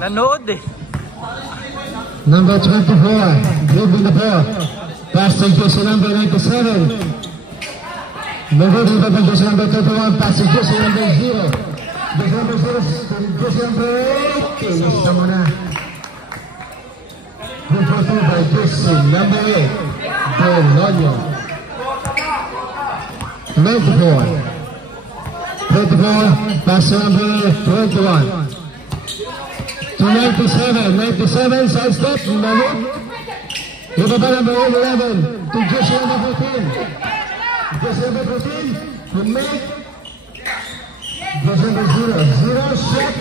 Nanood eh. Number 24, dribbling the ball. Pass to jersey number 97. Nagod iba jersey number 31. Pass to jersey number 0. Jersey number 0, jersey number 8. Isa mo na. Good for 2 by jersey number 8. Bologna. 94. 24, pass to number 21. To 97, 97, side step, Nagod. Ibaba number 11, to jersey number 14. Jersey number 14, to make. Jersey number 0, shot.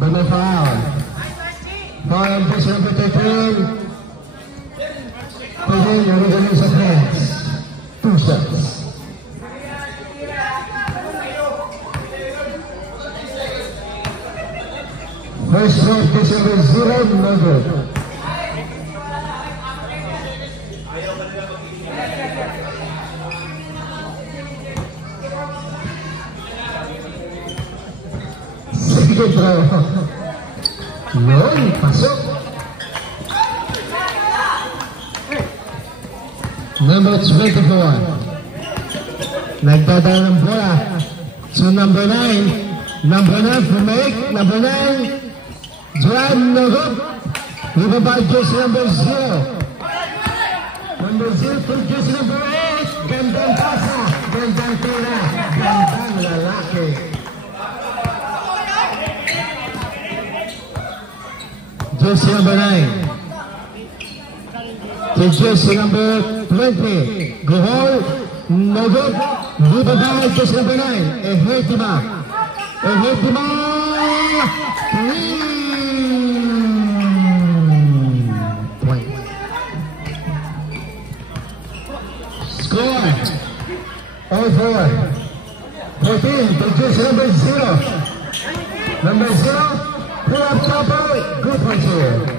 But no foul. Foul on jersey number 13. Pwede yung release of hands. 2 shots. First shot, jersey number 0, no good. Second throw. Yun, pasok. Number 24. Nagdadala ng bola. So number 9. Number 9 for make. Number 9. Drive, no good. Ibaba jersey number 0. Number 0 for jersey number 8. Gandang pasa. Gandang tira. Gandang lalaki. Jersey number 9. To jersey number 20. Gohol. No good. Ibaba jersey number 9. Ehetima. Ehetima. 3. Score. All 4. 14. To jersey number 0. Number 0. Pull up topper. Good for 2.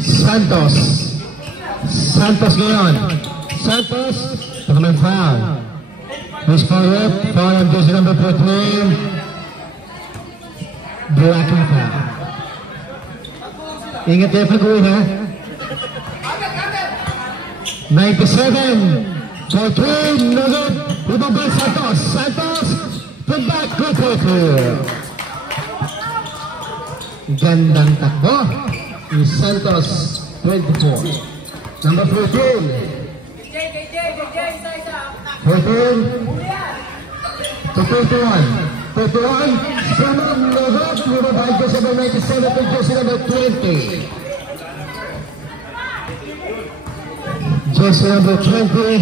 Santos. Santos ngayon. Santos. Ito may foul. Miss Foul. Foul on jersey number 14. Blocking foul. Ingat kayo pag-uwi ha. 97. For 3. No good. Ibaba Santos. Santos. Put back. Good for 2. Gandang takbo ni Santos, 24. Number 14. 14 to 31. 31. Simon Nagod. Lumabay ko sa 97 to jersey number 20. Jersey number 20.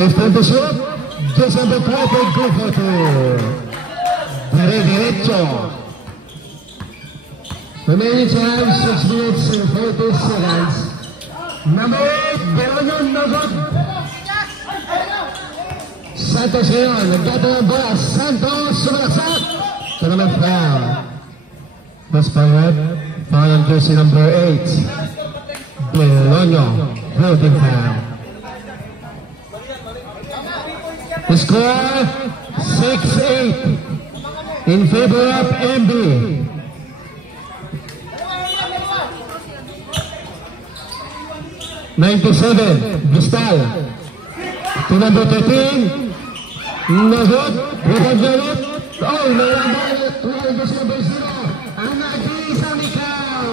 15 to shoot. Jersey number 20. Good for 2. Derecho. Remaining time 6 minutes and 40 seconds. Number 8, Bologna, no good. Santos ngayon, nagdata ng bola. Santos, sumalaksak. Ito naman foul. That's forward. Foul on jersey number 8. Bologna, holding foul. The score, 6-8. In favor of MB. '97, Gistal. To number 13, Nagod. Rebound. Oh, nalabalit. Jersey number 0. Ang nag-iisa Mikaw.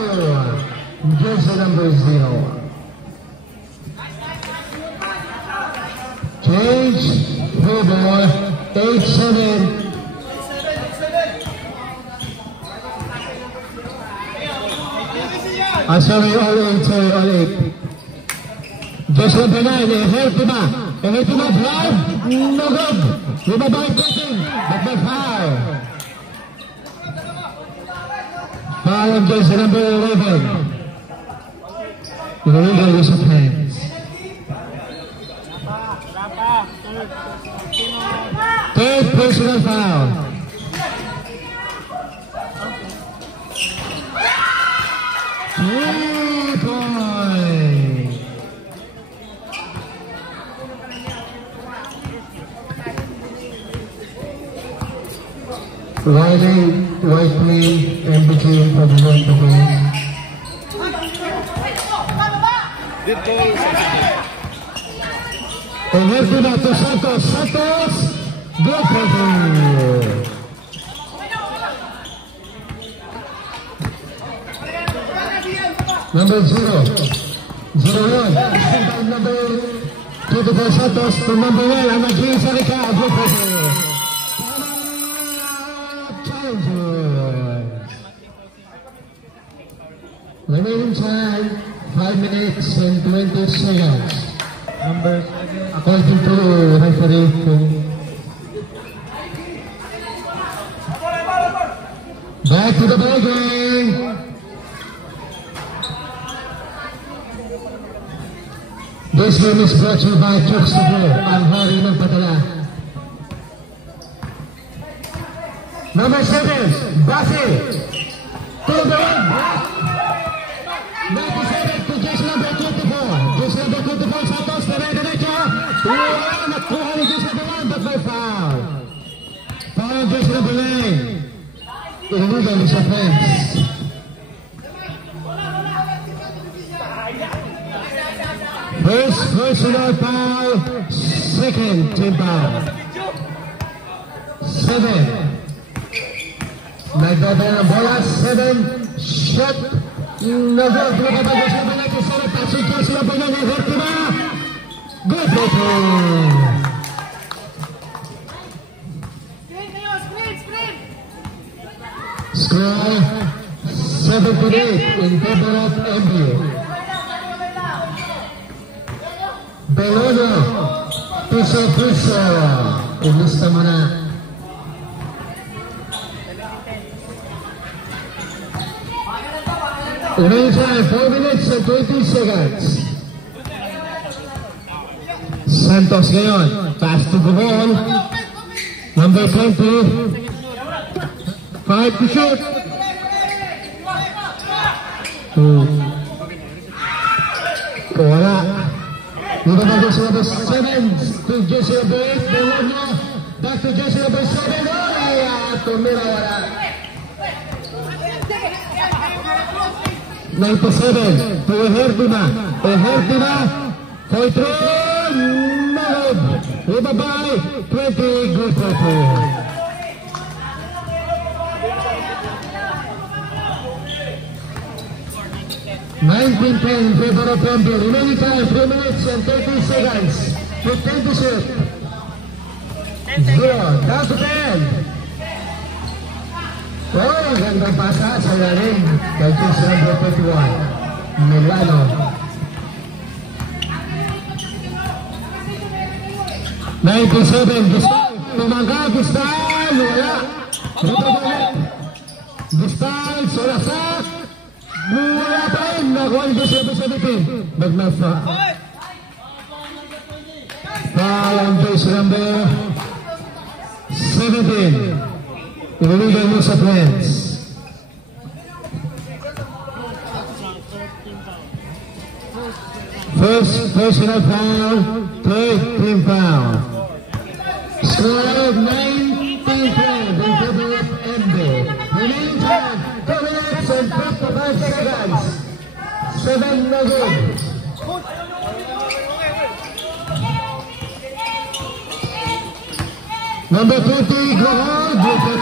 Jersey number 0. Change. Favor. 8-7. Sorry, all 8. Jersey number 9, Ehetima. Ehetima, drive. No good. Ibaba cutting. But by foul. Foul on jersey number 11. Illegal use of hands. Third personal foul. Whiteley, MBK for the win to game. Good goal. Overtime to Santos. Santos, good for you. Number 0, 0-1. Number 24 Santos to number 1. Amagin Sarika, good for you. Remaining time, 5 minutes and 20 seconds. Number 7. According to referee, back to the ball game. This game is brought to you by Tuxtable, ang hari ng patala. Number 7, Basi. To the ball. 97 to just number 24. Just number 24, Santos, diretso. Nakuha ni just number 1, but by foul. Foul just number 9. Illegal is offense. First personal foul, second team foul. 7. Nagdadala ng bola, 7. Shot. Nagdadala ng bola, 7. Pasok ko sila pa ng Hertima. Good goal. Score 7-8 in favor of MBA. Belono, piso. Ilista mo na. Remaining time, 4 minutes and 20 seconds. Santos ngayon, pass to the ball. Number 20. 5 to shoot. 2. Wala. Dito ba Jesse number 7 to Jesse number 8. Belono. Back to Jesse number 7. Tumira wala. 97 to Hertima. Hertima. Control. Malog. Ibabay. 20. Good for 4. 19-10 in favor of MB. Remaining time, 3 minutes and 30 seconds. 15 to shoot. 0. Down to 10. Oh, gandang pasa sa lalim. Kay Chase number 21. Milano. Gistal. Tumangga, Gistal. Wala. Gistal, Solasak. Mula pa rin, nakuha ni Jesse number 17. Magmasa. Foul on Jesse number 17. Illegal use of hands. First personal foul, third team foul. Score 19-12 in favor of MB. Remaining time, 2 minutes and 55 seconds. 7 na good. Number 20, go hard, good goal.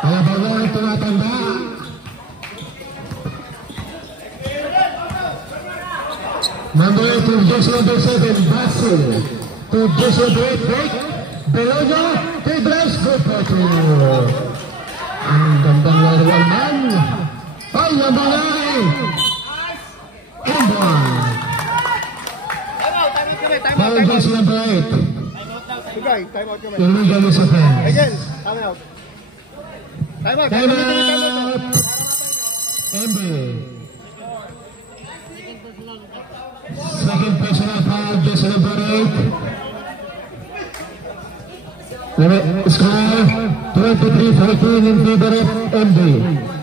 Kaya ba mo ito natanda? Number 8, Jesse number 7, Basil. To Jesse number 8, break. Belono, 3 drives, good for 2. Ang gandang laruan man. Ay, number 9. And 1. Foul Jesse number 8. Time out kami. Illegal is offense. Again, time out. Time out. MB. Second personal foul, Jesse number 8. Score 23-14 in favor of MB.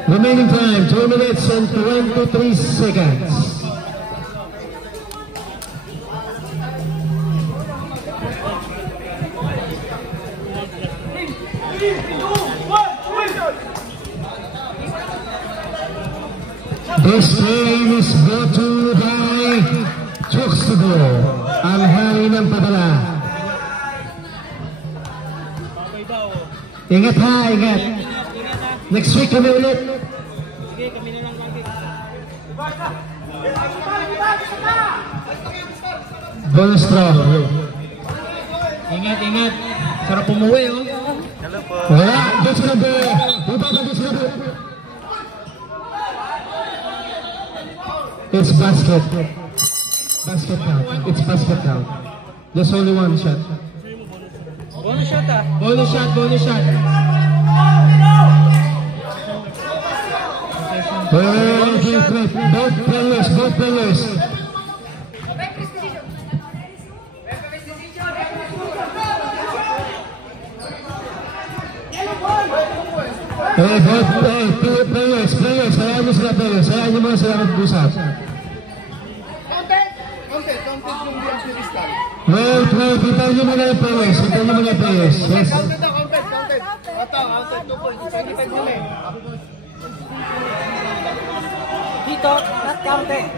Remaining time 2 minutes and 23 seconds. This game is brought to you by Choksugo, ang hari ng padala. Ingat ha, ingat. Next week kami ulit. Bonus throw. Ingat, ingat. Sarap umuwi, oh. Wala, dito na ba? Dito na ba? It's basket. Basket count. It's basket count. There's only one shot. Bonus shot, ah. Bonus shot, bonus shot. Both players. Players, hayaan nyo sila players, hayaan nyo mga sila mag-usap. Content yung yung Crystal. Wait, hintayin nyo muna yung players, yes. Content. Ata, 2 points, 25 muna eh. Dito, not counted.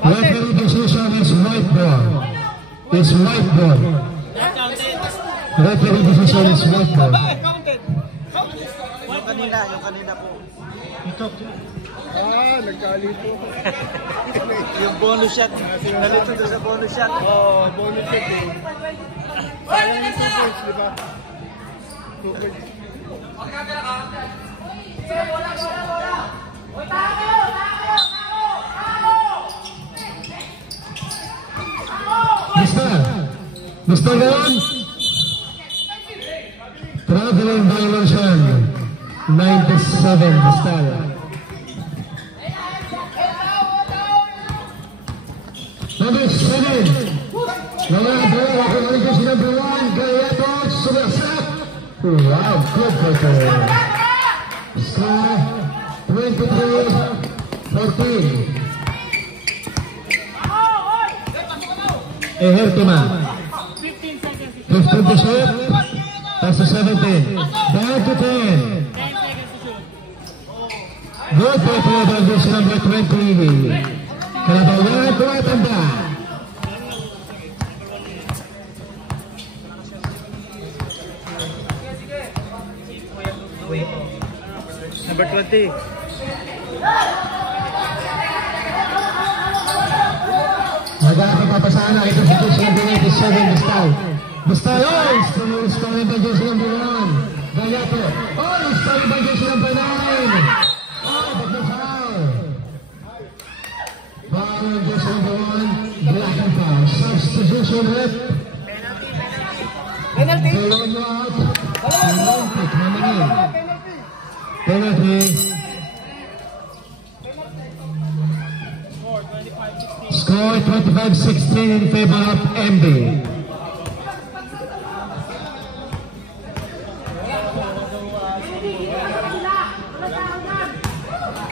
Referee decision is white ball. It's white ball. Referee decision is white ball. Yung kanina po. Ito. Nagkalito. Yung bonus shot. Nalito doon sa bonus shot. Oo, bonus shot eh. Sayang yung 2 points, di ba? 2 points. Mr. Gawan, traveling violation 97 Mr. Number 7 number 1 Gayeto Sumasak. Wow, good for her. Score 23-14. Hertima 15 to shoot. Pass to 17. Down to 10. Good for Philadelphia number 20. Kalabawan tumatanda. Number 20. Magkakapapasahan na ito sa jersey number 97 Bustal. Bustal, scoring by jersey number 1. Gayato. Scoring by jersey number 9. But no foul. Foul on jersey number 1. Black and foul. Substitution rep. Penalty. Belongo out. Olympic coming in. Penalty. Score 25-16 in favor of MB.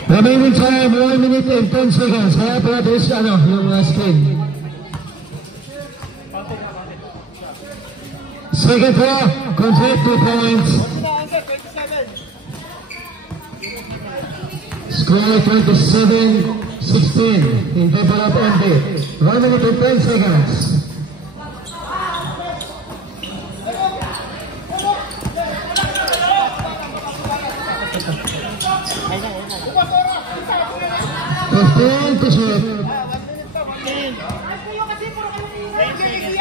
Remaining time 1 minute and 10 seconds. Kaya pala this yung screen. Second throw, complete 2 points. Score 27-16 in favor of MB. 1 minute and 10 seconds. To shoot.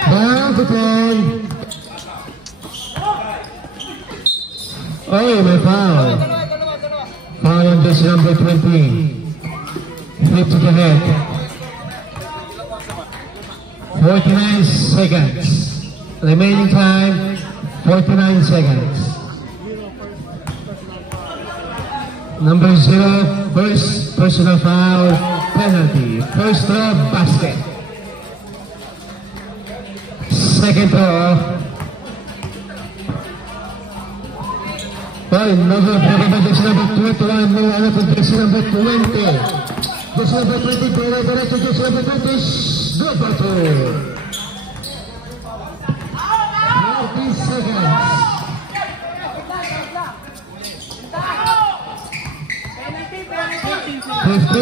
Down to 10. Oh, my foul. Foul on this number 20. Flip to the head. 49 seconds. Remaining time 49 seconds. Number 0, first personal foul, penalty. First throw, basket. Second throw. Number 21, jersey number 20. Jersey number 20, diretso jersey number 20. Good for 2.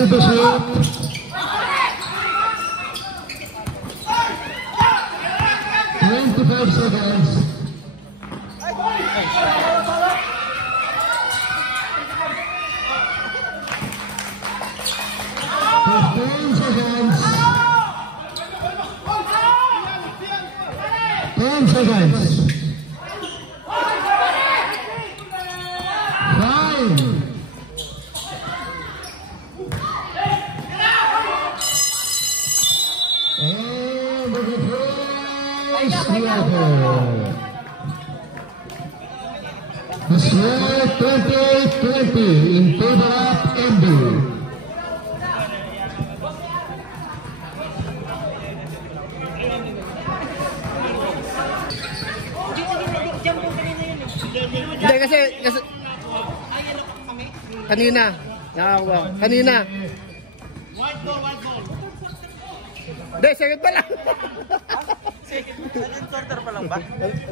15 to shoot. 25 seconds. 15 seconds. 10 seconds. 5. And the replace the score 28-20 in favor of MB. Hindi kasi kanina nakakuha. Kanina. Hindi, second pa lang. Second quarter pa lang ba?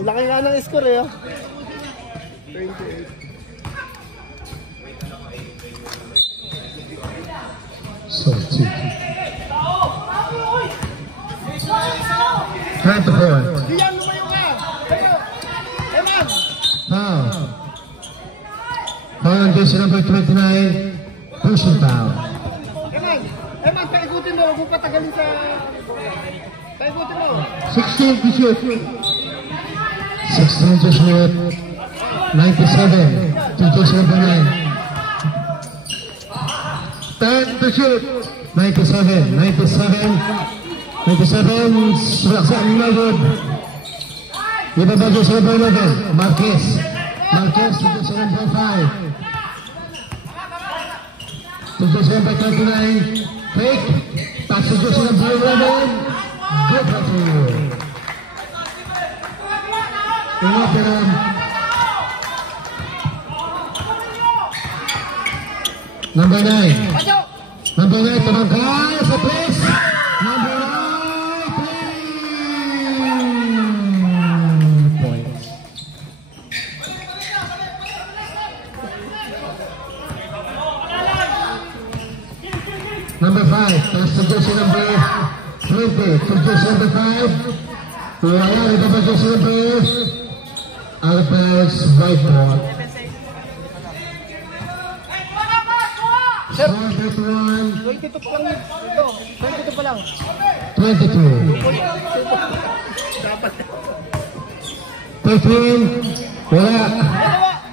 Laki nga ng score eh. 28. So, 2. 24. Diyan, lumayo ka! Eman! Foul. Foul on jersey number 29. Pushing foul. Eman, paikutin mo. Huwag mo patagalin sa... Paikutin mo. 16 to shoot. 16 to shoot. 97 to jersey number 9. 10 to shoot. 97. 97. Sulaksan na good. Iba ba jersey number 11? Marquez to jersey number 5. To jersey number 29. Fake. Pass to jersey number 11. Good for you. Ingat. Number 9. Number 9, tumangkay sa place. Number 9, points. Number 5, pass to jersey number 20. To jersey number 5. Wala, ito pa jersey number Alvarez, white ball. 41. 22 pa lang ito. 22 pa lang. 22. 13. Wala.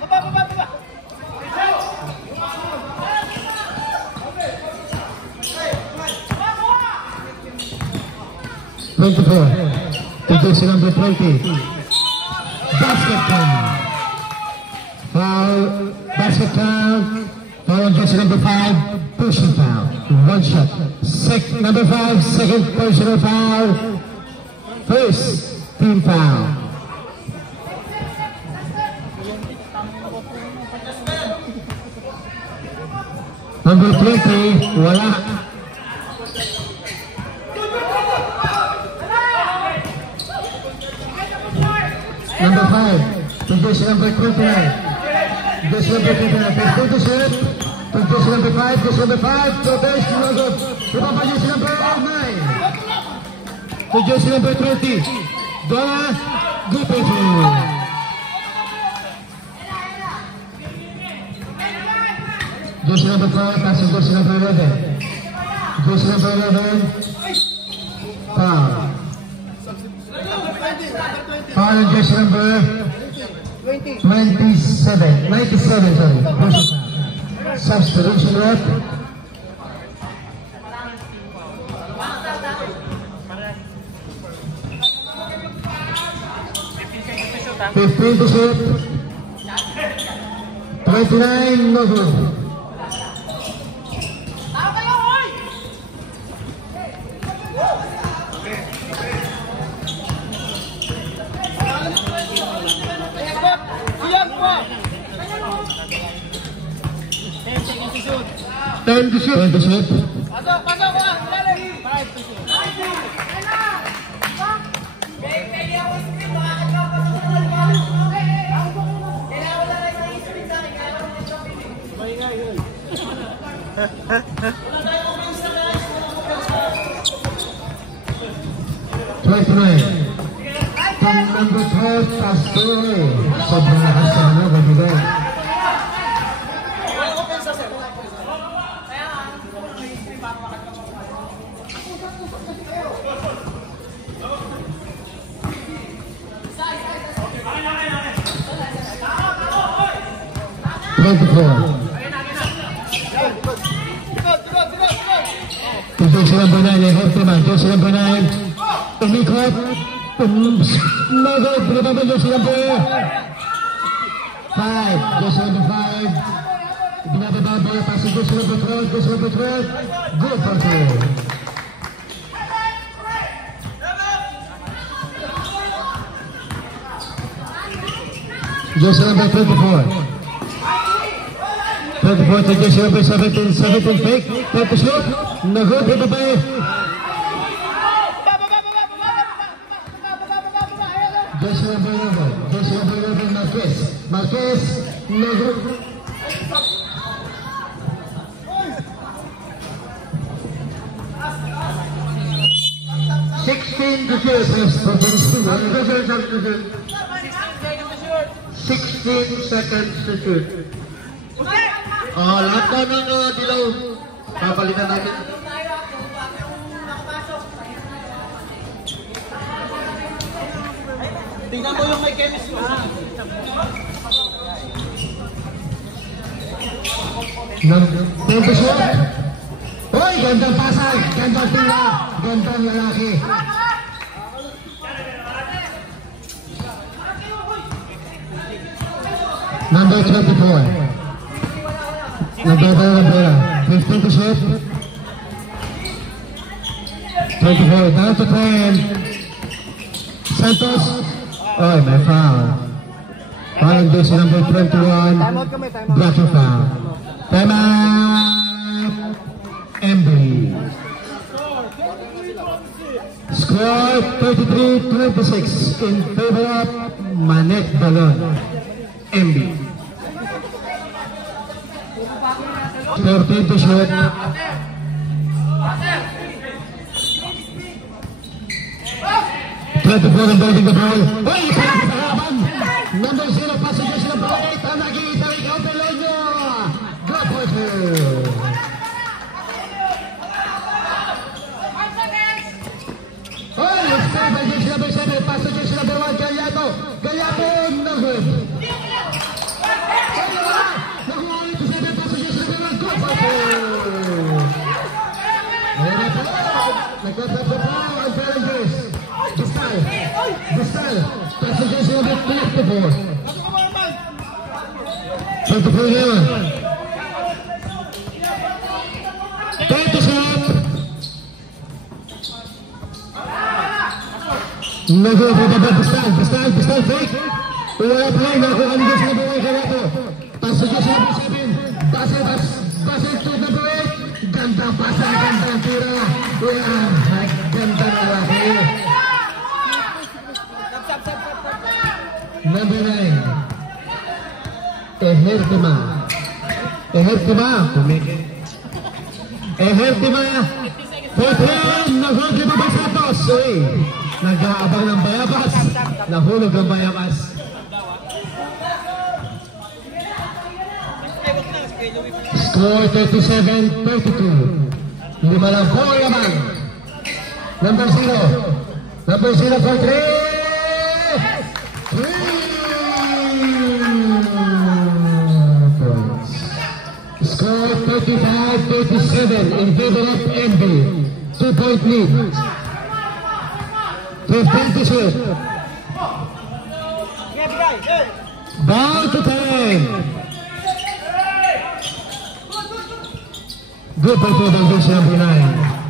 Baba. 24. Jersey number 20. Basket count. Foul. Basket count. Foul on jersey number 5. Personal foul. One shot. Number 5. Second personal foul. First team foul. Number 20. Wala. Number 5, position number 29. Position number 29. Position to shoot. Position number 5. Position number 5. To base. No good. Position number 9. Position number 20. Dola. Good position. Position number 5. Passing position number 11. Position number 11. Foul. Foul on jersey number 97, sorry. Substitution rep. Fifteen to shoot. 29, no good. Time to shoot. Pasok. 29. From number 12, Pastore. Sobrang lakas sa ano, gabigay. Jersey number 9, Herteman. Jersey number 9. Umikot. Nagod. Pinababa jersey number 5. Jersey number 5. Binababa bola pa si jersey number 12. Jersey number 12. Good for 2. Jersey number 24. 24 to jersey number 17. 17 fake. Take the shot. Nagod. Pinababa. Jersey number 11. Jersey number 11. Marquez. Marquez. Nagod. to shoot. 16 seconds to shoot. Lahat na ng dilaw. Papalitan natin. Tingnan mo yung may chemistry. Tempo shot. Hoy, gandang pasay. Gandang tira. Gandang lalaki. Number 24. Number 15 to shoot. 24. Down to 10. Santos. Oh, may foul. Foul this number 21. Blocking foul. Time out. Embry. Score 33-26 in favor of Manet Balon. Embry. 13 to shoot. Try to go and building the ball. Hey, number 0 passages number 8. Ang nakikita ikaw Belonio. Go for 2. Oh, passages number 7. Passages number 1. Gallardo. Gallardo. No good. Nakuha ulit sa 7. Passages number 1. Go for 2. Ayan po. Nagkatap po ang challenges. Distal. Passages number 24. 24 ngayon. 30 shot. Nag-ubaba Distal fake. Wala play. Nakuha niya sa number 1 kaya po. Passages number 7. Basel to number 8. Gandang pasa, gandang tira. Gandang lalaki. Number 9. Ehertima. Potren. Nahulog yung mga Santos. Nag-aabang ng bayabas. Nahulog ang bayabas. Score 37-32. Lima lang po naman. Number 0. Number 0 for 3. Score 35-37 in favor of NB. 2-point lead. 15 to shoot. Down to 10. Good for 2 by number 9.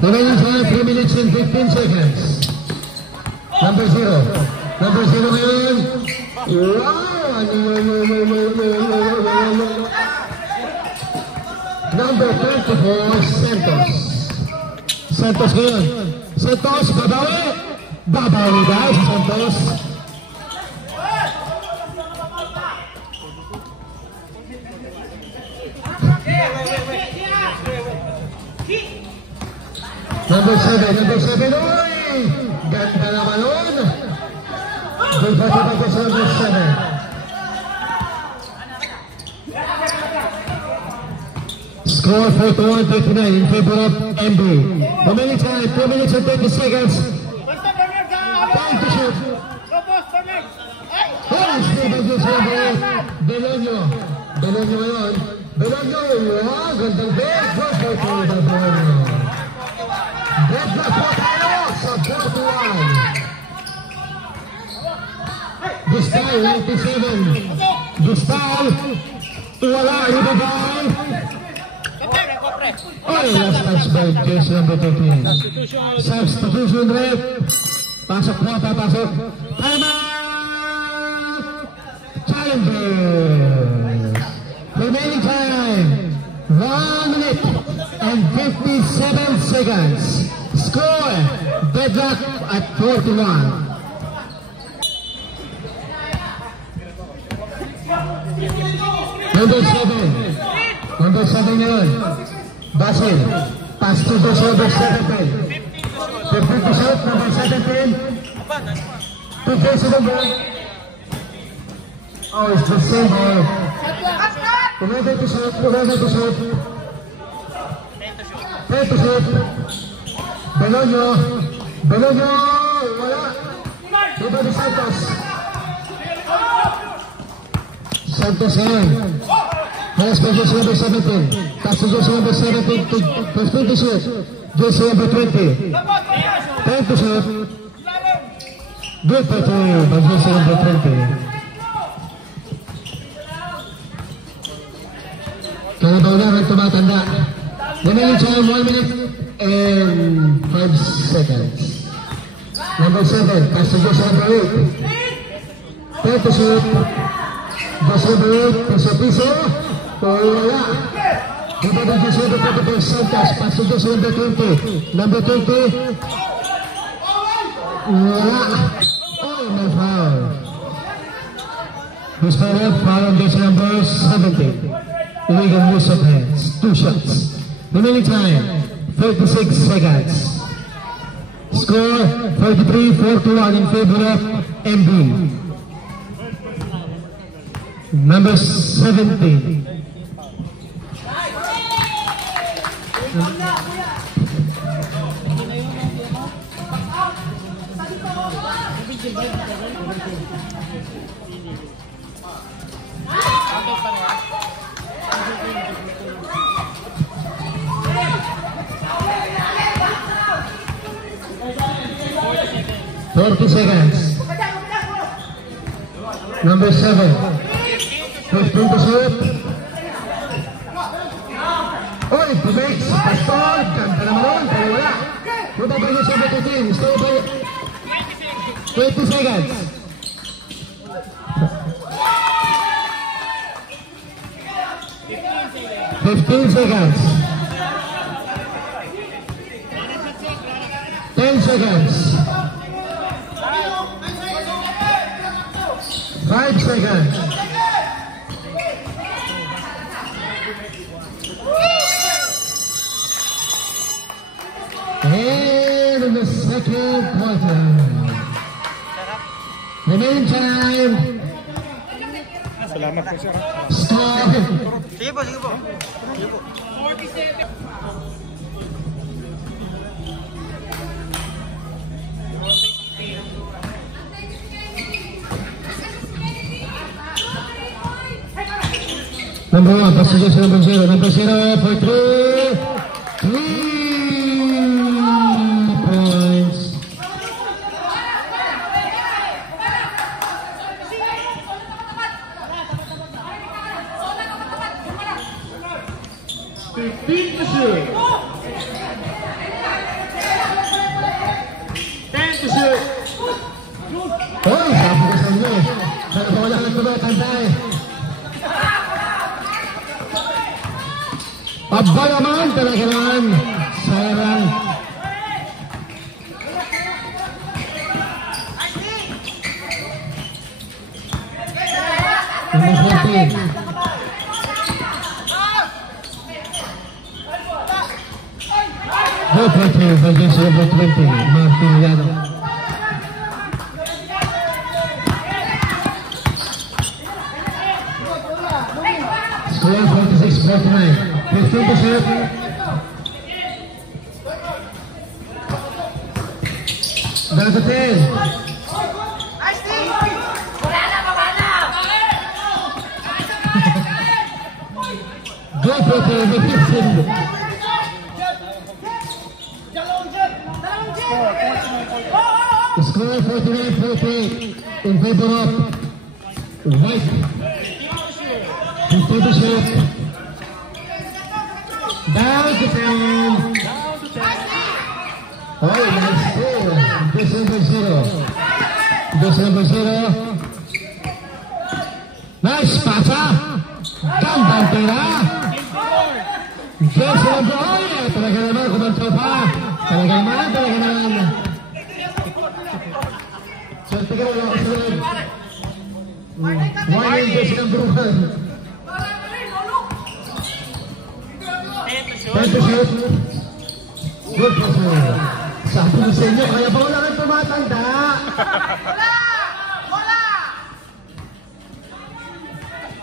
Remaining time 3 minutes and 15 seconds. Number 0. Number 0 ngayon. Wow! Number 24, Santos. Santos ngayon. Santos, babawi. Babawi guys, Santos. Number 7. Uy! Ganda naman nun. Good for the number 7. Score 41-39 in favor of MB. Remaining time, 2 minutes and 30 seconds. Time to shoot. Oh, stable this number. Belonyo ngayon. Belonyo, wow, gandang big. Good for the Belonyo. Good luck po tayo sa 41. Gustavo, 97. Gustavo, wala, ibigay. Oh, last touch by jersey number 13. Substitution rep. Pasok po, papasok. Time out! Challengers. Remaining time, 1 minute and 57 seconds. Score, deadlock at 41. Number 7 yun. Basil, pass to the number 17. 50 shot, number 17. To face the ball. Oh, it's the same ball. Whoever to shoot. 10 to shoot. Belonyo, wala. Iba di Santos yan. Has possession number 17. Pass to jersey number 17 to 15 to shoot. Jersey number 20. 10 to shoot. Good for 2 by jersey number 20. Kalabaw lang ang tumatanda. Remaining time 1 minute and 5 seconds. Number 7. Pass to jersey number 8. 10 to shoot. Jersey number 8. Piso. Wala. Kita di jersey number 24, Santos. Pass to jersey number 20. Number 20. Wala. Oh, no foul. This foul on jersey number 17. Illegal use of hands. 2 shots. Remaining time, 36 seconds. Score, 43-41 in favor of MB. Number 17. Seconds. Number 7. 15 to shoot. Oy, Pimex, Pastor, ganda naman, pero wala. Punta pa niya sa 15. Stay by 20 seconds. 15 seconds. 10 seconds. 5 seconds. And in the second quarter. Remaining time. Salamat po, sir. Stop. Sige po. Number 1, passages number 0. Number 0 for 3 points. Hoy, sabi ko sa inyo. Pero wala lang tumatanda eh. Aba naman, talaga naman. Sayang. Number 14. Go for 3. by jersey number 20, Martiniano. Score 46-49. 15%. Down to 10. Go for the 15. Score 49-48 in favor of White. 50%. Down to 10. Oh, nice goal. Just number 0. Just number 0. Nice pasa. Gandang tira. Just number 0. Talaga naman, kumanto pa. Talaga naman. Swerte ka na ako sunod. Warning just number 1. 10%. Good passer. Sabi ko sa inyo, kaya ba wala kang tumatanda?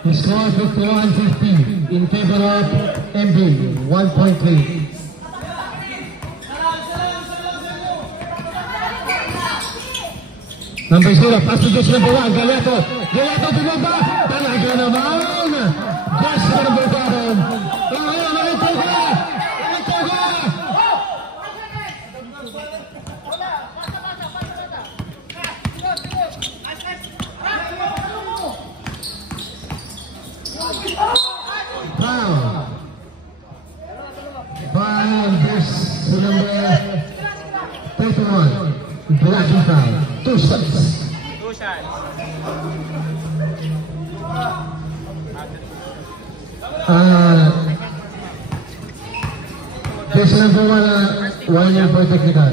The score 51-50 in favor of MB, 1.3. Number 0, pass to just number 1, Galeto. Galeto tumaba. Talaga naman. Just number 7. Foul, verse number 31. Blocking foul. 2 shots. 2 shots. Verse number 1 year for technical.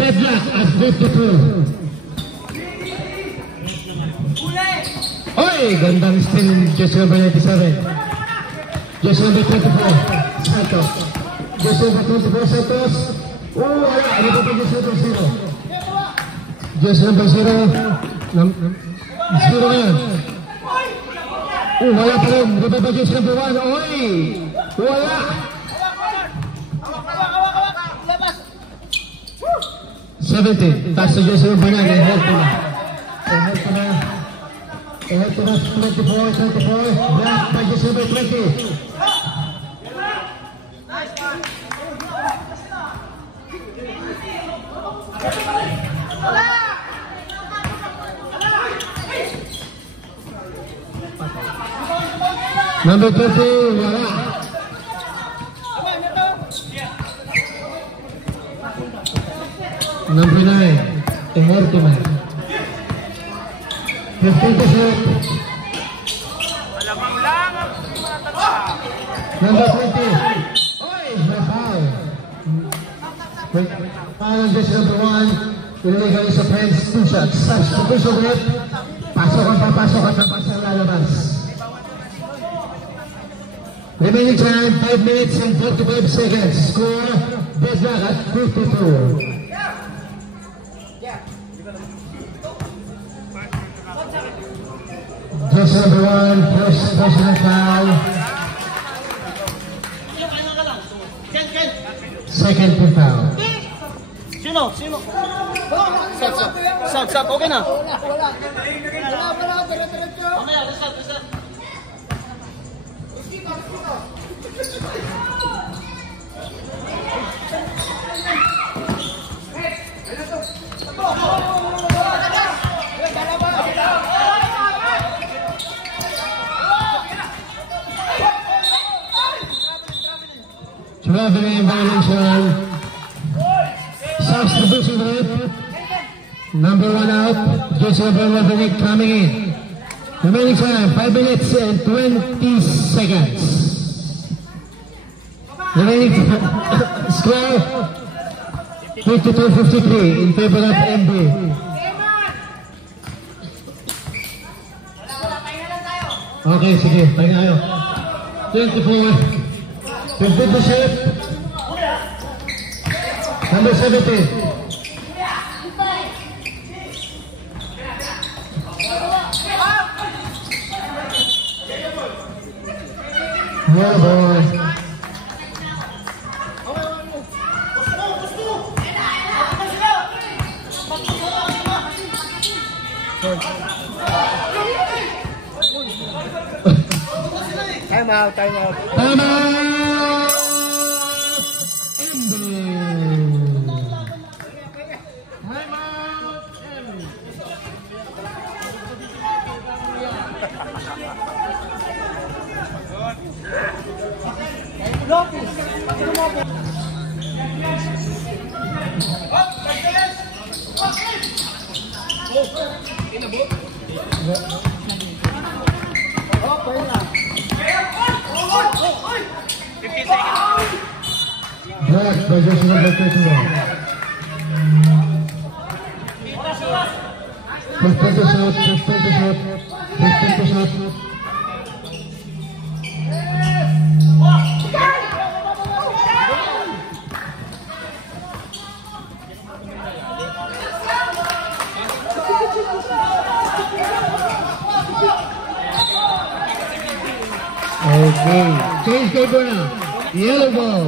Deadlock at 52. Oy, gandang spin. Just number 97. Just number 24. Santos. Just number 24 Santos. Oh, wala. Ano ba pa just number 0? Just number 0. 0 na yan. Oh, wala pa rin. Ano ba just number 1? Oy, wala. 17. Taas na just number 9. I-help ko na. I-help ko na. 24. Black by just number 20. Number 20, wala. Number 9, Ehortima. 15%. Number 20. Oy, may foul. Foul on just number 1. Illegal is offense, 2 shots. Substitution rate. Pasok ang lalabas. Remaining time, 5 minutes and 45 seconds. Score, Deadlock at 52. Just number 1, first personal foul. Second foul. Sino? Stop. Okay na. Wala. Mamaya, stop. Traveling violation. Substitution rate. Number 1 out. Just number 11 coming in. Remaining time, 5 minutes and 20 seconds. Remaining score, 52-53 in favor of MB. Okay, sige, tayo tayo. 24. 15 to shoot. Number 17. Yeah, boy. Time out, time out. Time out! Black, position number 31. 15 to shoot, 15 to shoot, 15 to shoot. Okay, change paper now. Yellow ball.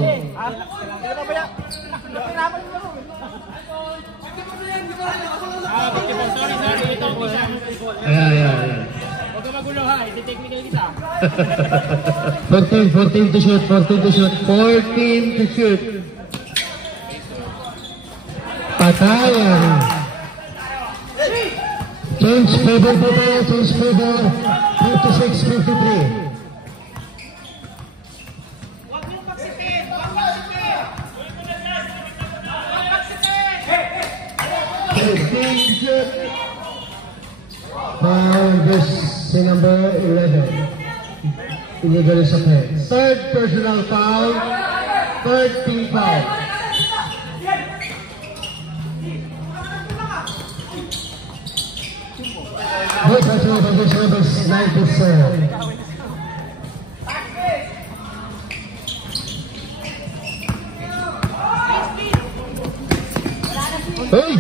Yeah. Huwag ka magulo ha, iti-technical kita. 14 to shoot, 14 to shoot, 14 to shoot. Patayan. Change favor, change favor. 56-53. Foul this number 11. Illegal is offense. Third personal foul. Third team foul. Good personal position number 97. Hey!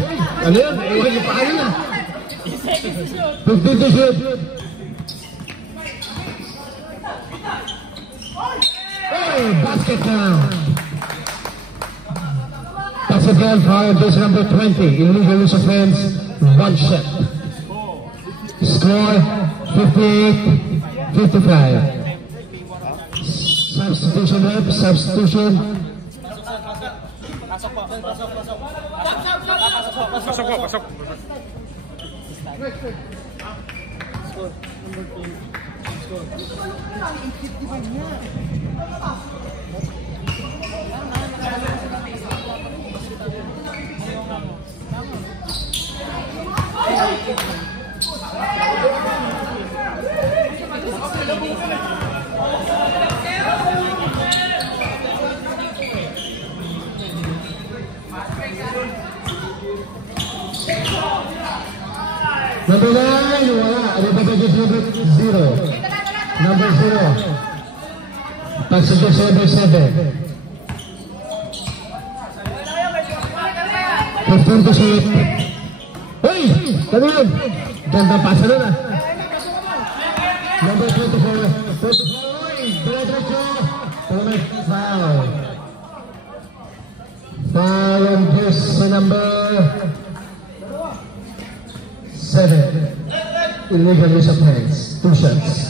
Ano yan? Iwan yung paano na? 15 to shoot. Hey! Basket now. That's again foul base number 20. Illegal use offense. One shot. Score 58-55. Substitution rep. Substitution. Pasok. Number 9, wala. Ano ba ba just number 0? Number 0. Passenger number 7. 15 to shoot. Hey! Ano yun? Ganda pasa nun ah. Number 24. 24. Diretso. Foul. Foul on this number 7. Illegal use of hands. 2 shots.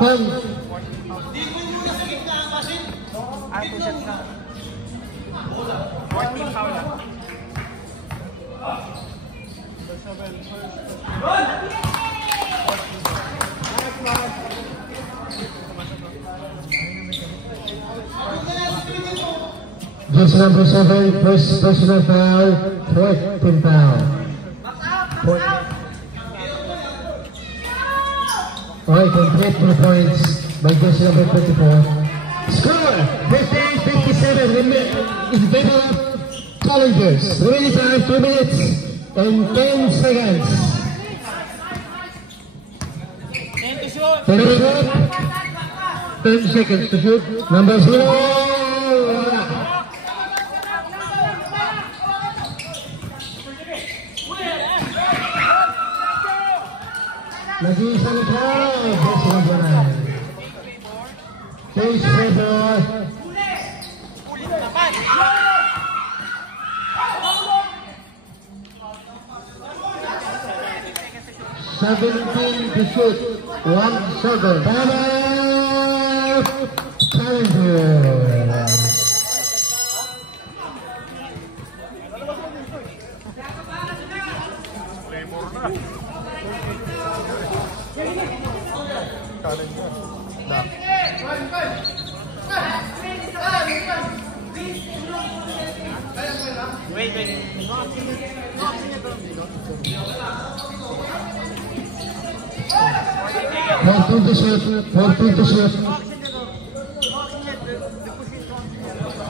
One. Jersey number 7, first personal foul, fourth team foul. Alright, complete 2 points by jersey number 24. Score 58-57 in favor of Challengers. Remaining time 2 minutes and 10 seconds. 10 to shoot. 10 to shoot. 10 seconds to shoot. Number 0. Wala. Nag-iisa na po. Jersey number 9. Change favor. 17 to shoot. 1 second. Time out. Challenger. Wait. 14 to shoot. 14 to shoot.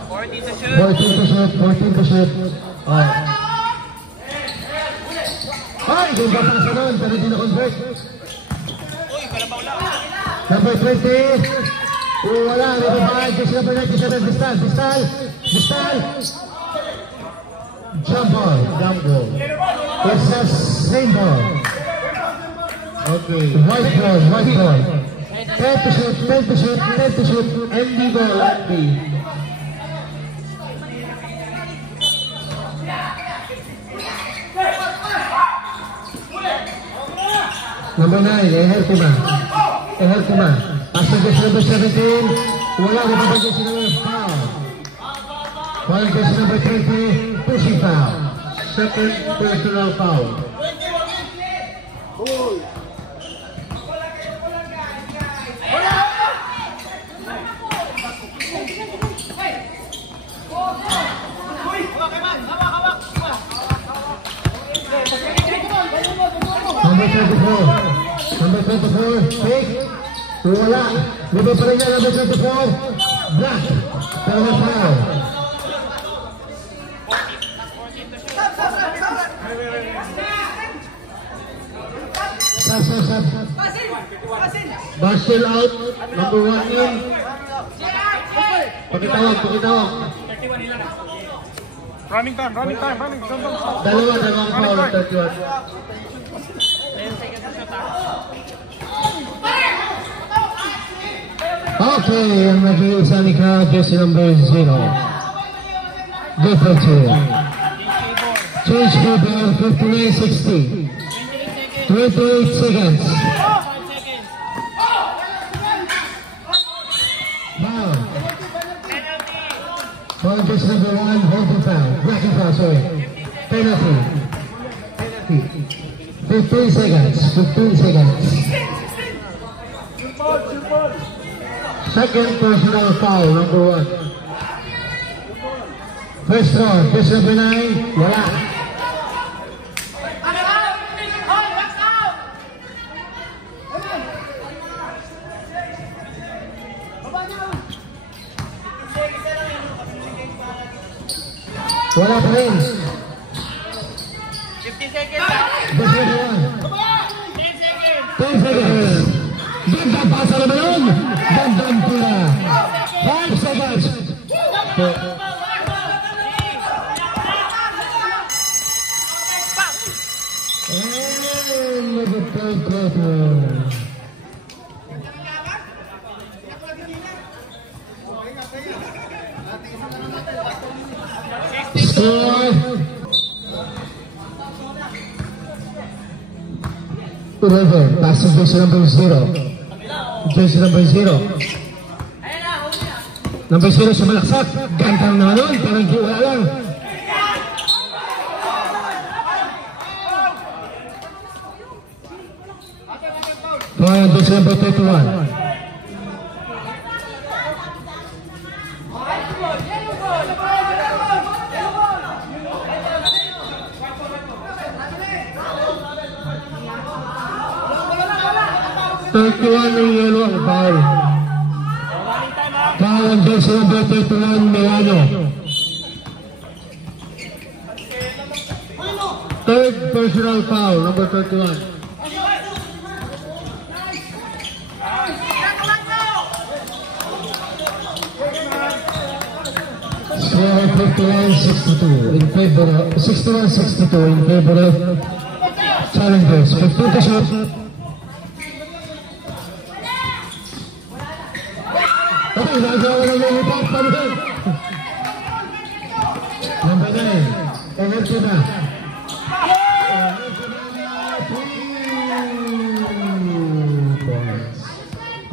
14 to shoot. 14 to shoot. 14 to shoot. Alright. Ay, ganda pa sa doon, pero di na-convert. Uy, kalabaw lang. Number 20. Wala, nababahag. Kasi number 97, Distal. Jump ball. It's a same ball. Okay. White ball. 10 to shoot. MD ball, MD. Number 9, Ehel Kuma. Pasok jersey number 17. Wala, nababahag jersey number 5. Foul jersey number 20, pushing foul. Second personal foul. Number 24, fake. Wala. Libay pa rin niya, number 24. Black. Pero foul. Sub. Basil out. Number 1 in. Pakitawag. Running time. Dalawang foul. 31. Okay, ang nag-iisa ni Ka, jersey number 0. Defensive. Change favor, 59-60. 28 seconds. Foul. Foul jersey number 1, holding foul. Blocking foul, sorry. Penalty. 15 seconds. Second personal foul, number 1. First round, jersey number 9, wala. Wala pa rin. 15 seconds. Jersey number 1. 10 seconds. Ganda pasa na ba yun? Gandang pula. 5 seconds. And look at third quarter. Score 11. Passing jersey number 0. Jersey number 0. Number 0 sa malaksak. Gantang naman nun. Parang di wala lang. Kaya jersey number 31. 31 ng yellow ang foul. Foul ang jersey number 31, Milano. Third personal foul, number 31. Score 51-62 in favor of 61-62 in favor of Challengers. 15 to shoot. Okay, nagawa na yung ipat pa rin. Number 9, Overto na.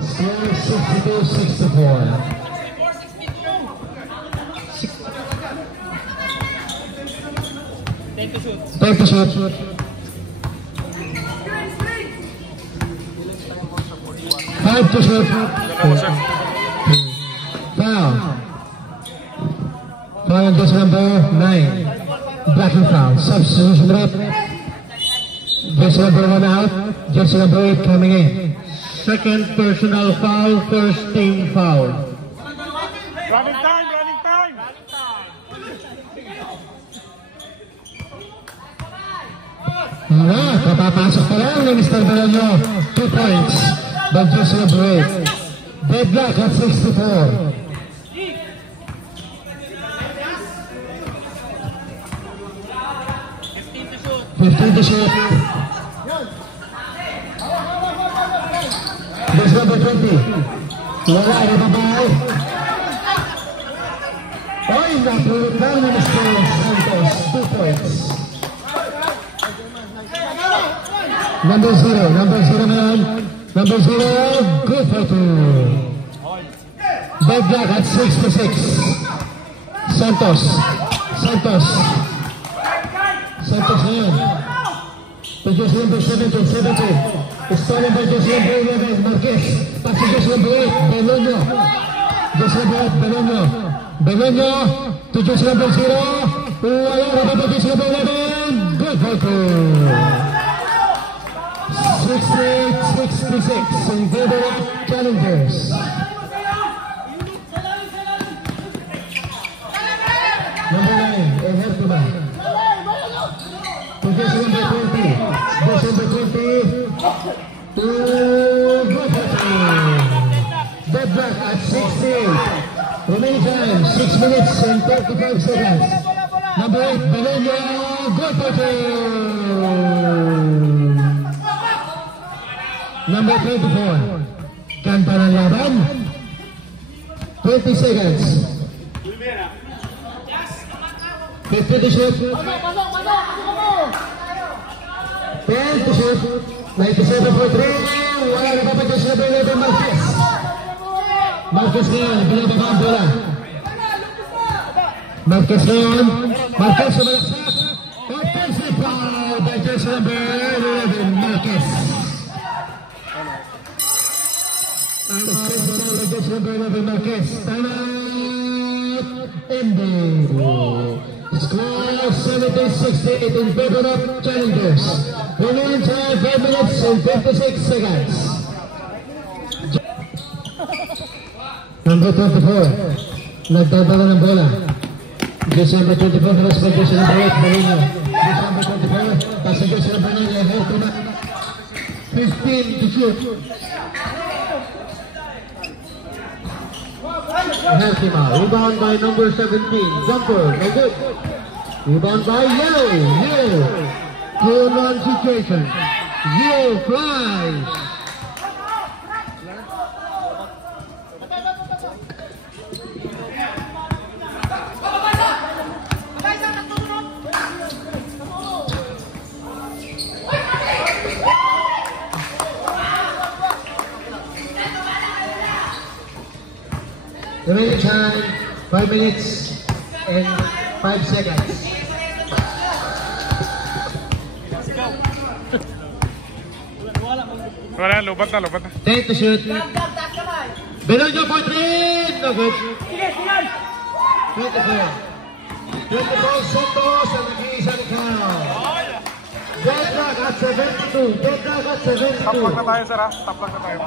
Score 62-64. Take the shot. Five to shoot. Foul. Foul on this number 9. Blocking foul. Substitution rep. Jersey number 1 out. Jersey number 8 coming in. Second personal foul. First team foul. Running time. Kapapasok pa lang ni Mr. Belonio. 2 points. By Jersey number 8. Deadlock at 64. 15 to shoot. Jersey number 20. Wala, nababay. Oy, natulog lang ni Mr. Santos. 2 points. Number 0 man. Number 0, good for 2. Deadlock at 6-6. Santos na yun. To just number 17. Stolen by just number 11, Marquez. Pass to just number 8, Belonio. Just number 8, Belonio. To just number 0. Wala na ba just number 11? Good for 2. 66 in favor of Challengers. Number 9, Evertima. Position number 20. Deadlock at 68. Remaining time, 6 minutes and 35 seconds. Number 8, Belonio. Good for 2. Number 24, kanta ng laban, 20 seconds. 50 to shoot. 10 to shoot. 97 for 3. Wala na papatas na bola ng Marquez. Marquez ngayon, binababa ang bola. Marquez ngayon. Marquez sumalaksak. Offensive foul by jersey number 11, Marquez. Number 11 Marquez. Timeout ending. Score 70-68 in favor of Challengers. Remaining time 5 minutes and 56 seconds. Number 24. Nagdadala ng bola. December 24. Terus by jersey number 8 Marino. December 24. Pasang jersey number 9 Evertima. 15 to shoot. Evertima, rebound by number 17, jumper, no good. Rebound by Yellow. 2-on-1 situation. Yellow flies. Remaining time, 5 minutes and 5 seconds. Wala, lubat na. 10 to shoot. Belonio for 3, no good. 24 Santos ang nag-iisa ni Carl. Deadlock at 72. Deadlock at 72. Taplak na tayo, sir, ha? Taplak na tayo.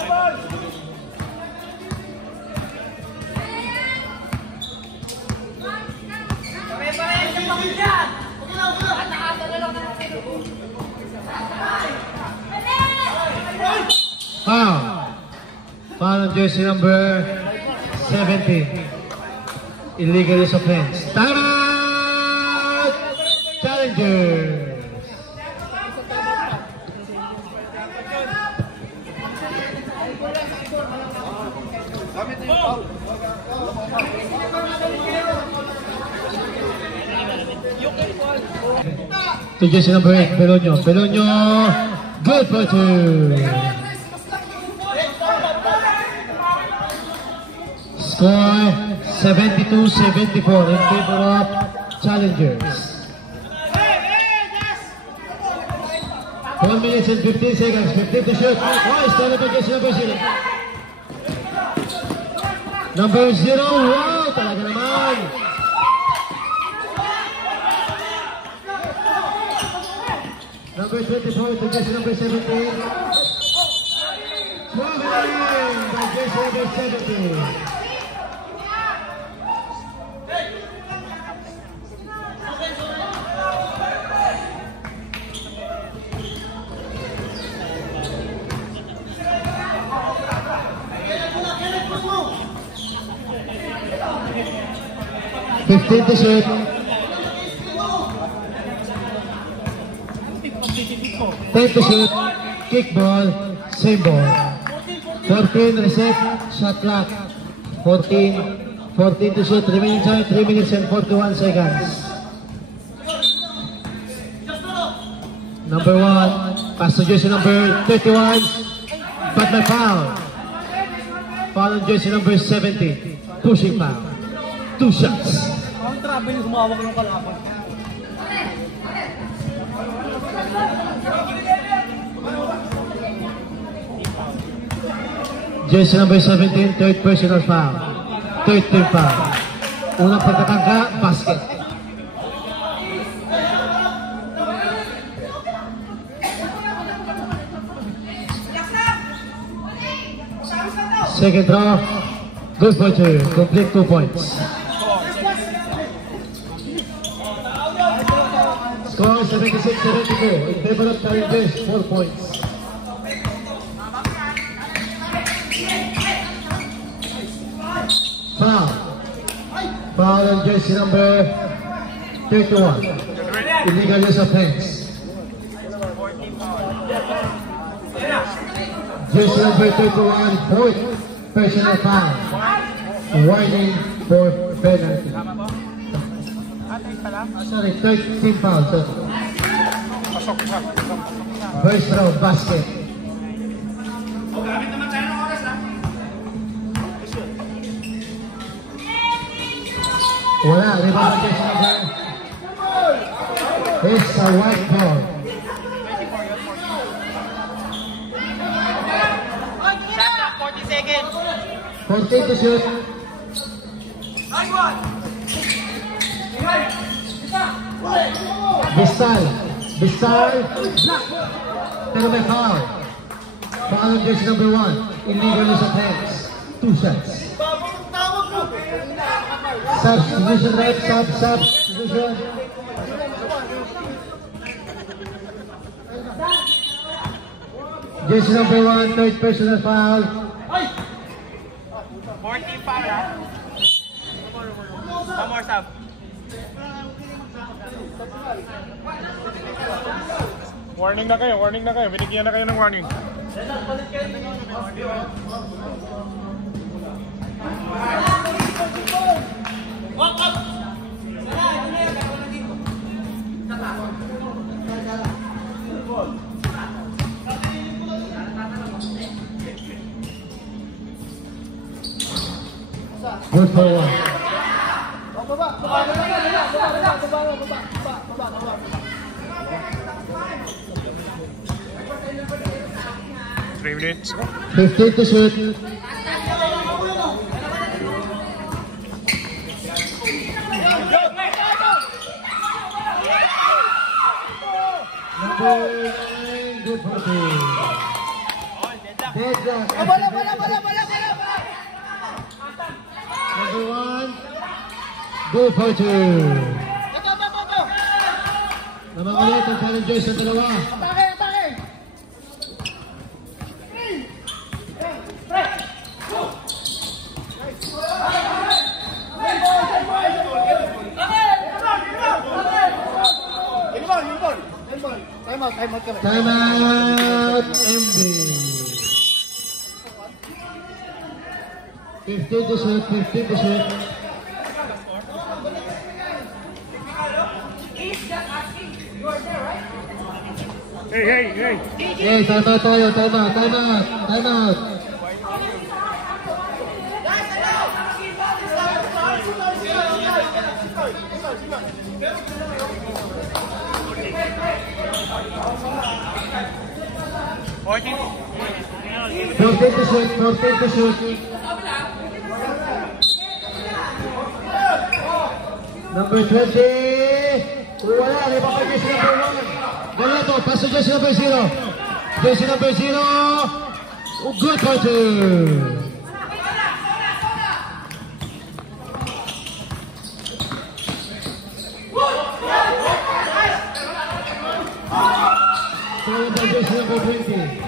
Foul. Foul on jersey number 17. Illegal use of hands. Timeout! Challengers. To jersey number 8, Pelonio. Pelonio, good for 2. Score 72-74 in favor of Challengers. 1 minute and 15 seconds. 15 to shoot. Oh, stolen by jersey number 0. Number 0, wow, talaga naman. Number 24 to jersey number 17. Moving by jersey number 17. Fifteen to shoot. 10 to shoot. Kick ball. Same ball. 14 reset. Shot clock. 14 to shoot. Remaining time 3 minutes and 41 seconds. Number 1. Pass to jersey number 31. But my foul. Foul on jersey number 17. Pushing foul. 2 shots. Ang travel yung humawak ng kalaban. Jersey number 17, third personal foul. Third team foul. Unang pagkatangka, basket. Second draw, good for 2. Complete 2 points. Score 76-72 in favor of Challengers, 4 points. Foul. Foul on jersey number 31. Illegal use of hands. Jersey number 31, fourth personal foul. Warning for penalty. Sorry, third team foul. So, first round basket. Wala, rebound jersey number. It's a white ball. Shot na, 40 seconds. 14 to shoot. Bistal, pero may foul. Foul on jersey number 1. Illegal use of hands. 2 shots. Substitution rep, substitution. Jersey number 1, third personal foul. 14 foul, ha? One more sub. Warning na kayo, warning na kayo. Binigyan na kayo ng warning. Good for 1. Baba. 3 minutes. 15 to shoot. Number Number 9, good for two. Deadlock. Bola, bola, bola, bola, bola. Number 1, good for two. Ito. Naman ulit ang challengers sa dalawa. Atake, atake. Time out kami. Time out, ending. 15 to shoot, 15 to shoot. Hey, time out tayo, time out. Fourteen to shoot. Number 20. Wala, may papagay si number 1. Galato, paso dyan si number 0. Dyan si number 0. Good for two. Followed by jersey number 20.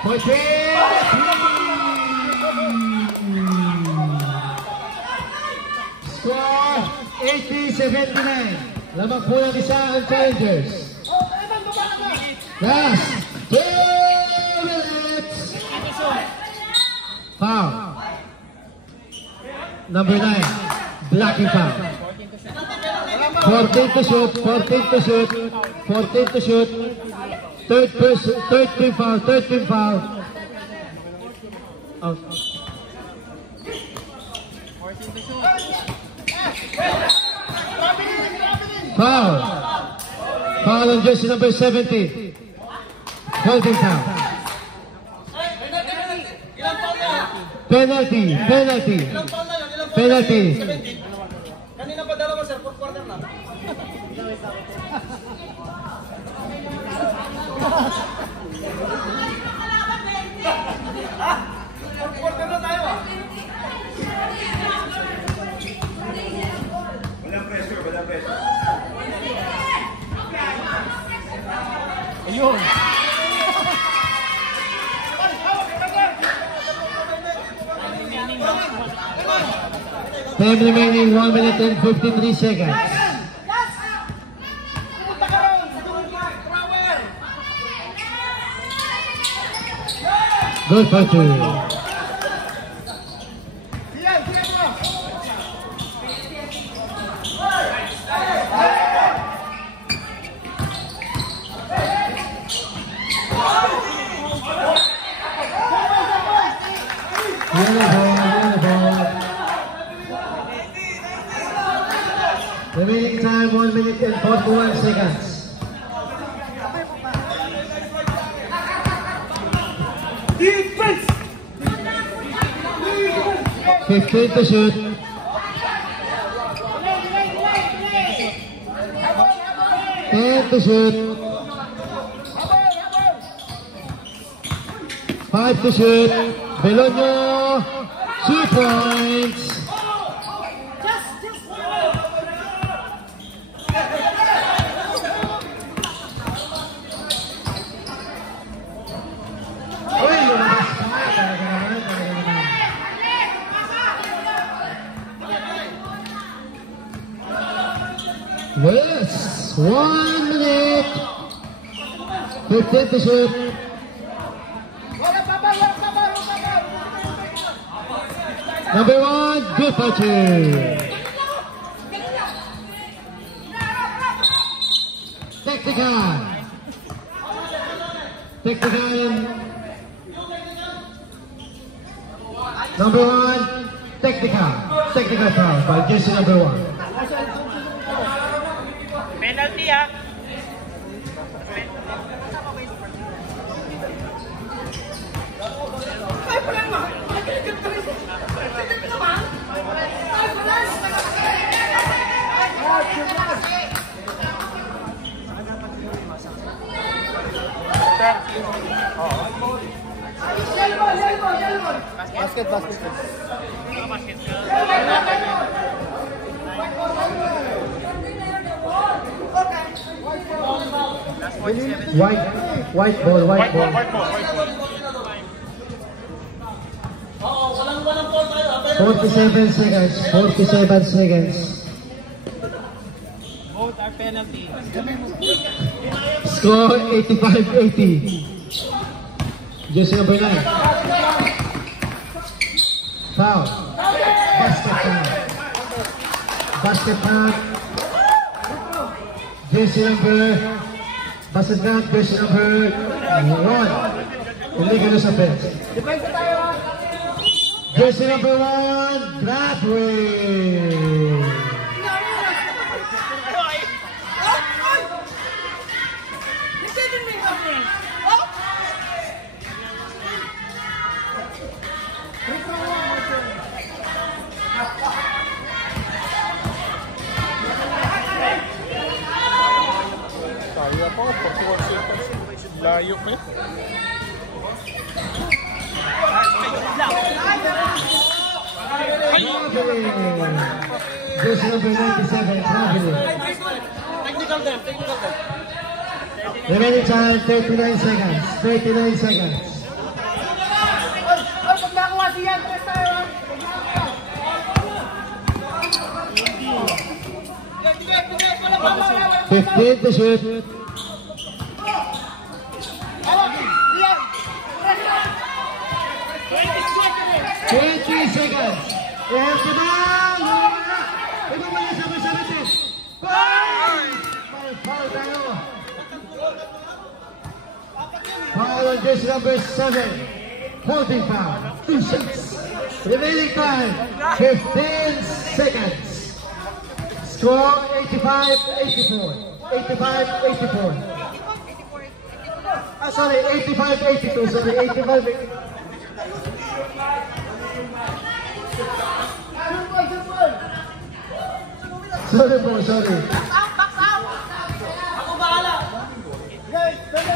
14. Score 80-79. Lamang po ng isa ang challengers. Last 2 minutes. Foul. Number 9. Blocking foul. 14 to shoot. Third team foul. Out. Foul on jersey number 70. Holding foul. Penalty. Kanina pa dalawa sir, 4 quarter na. Quarter na tayo ah. Walang pressure. Ayun. Time remaining 1 minute and 53 seconds. Good for two. Remaining time 1 minute and 41 seconds. Defense! 15 to shoot. 10 to shoot. 5 to shoot. Belonio, 2 points. Yes, 1 minute. 15 to shoot. Number 1, good for two. Technical. Number 1, technical foul by jersey number 1. Penalty ah. Basket, basket. White ball, white ball. 47 seconds, 47 seconds. Both are penalty. Score 85-80. Jersey number 9. Foul. Basket foul. Basket foul. Jersey number. Basket foul. Jersey number 1. Illegal use of offense. Depensa tayo ha. Jersey number 1. Graduate. Kaya pa ako, pag 4 seconds. Layo pa eh. Jersey number 97. Traveling. Technical them, technical them. Remaining time 39 seconds. 39 seconds. Pag nakuha siya, tres tayo ha. 15 to shoot. 20 seconds. And to down. Ito ba yung sabay-sabay? Foul tayo. Foul on jersey number 7. Holding foul. 2 shots. Remaining time 15 seconds. Score 85-84. 85-84. Sorry, 85-82. Sorry, 85-82. Sorry po, sorry. Ako bahala. Guys, dali.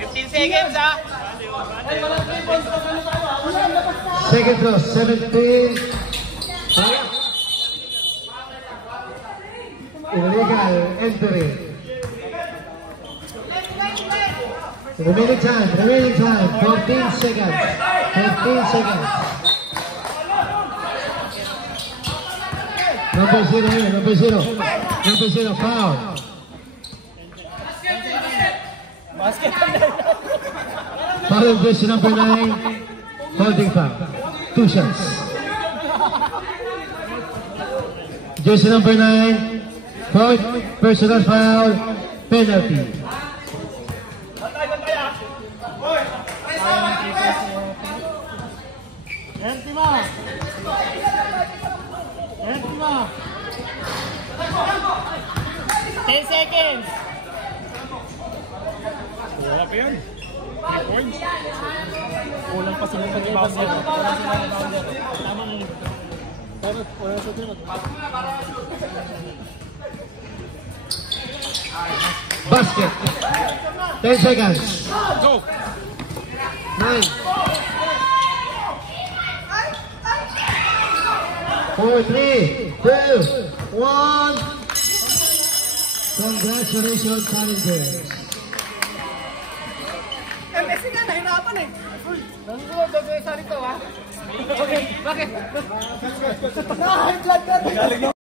15 seconds ha. Second cross, 17. Illegal entry. Remaining time, 14 seconds. 15 seconds. Number 0 here, number 0. Number 0, foul. Foul of jersey number 9. Holding foul. 2 shots. Jersey number 9. Fourth personal foul. Penalty. Empty mo. Empty mo. 10 seconds. Wala pa yan. 3 points. Kulang pa sila mag-bounder. Tama nga yun. Wala sa tinag. Basket. 10 seconds. Go! 9. 4, 3, 2, 1. Congratulations, challengers. Kasi nga, nahirapan eh. Nasusunod, gagawin sa rito ha. Okay, bakit? Nakahiglag ka.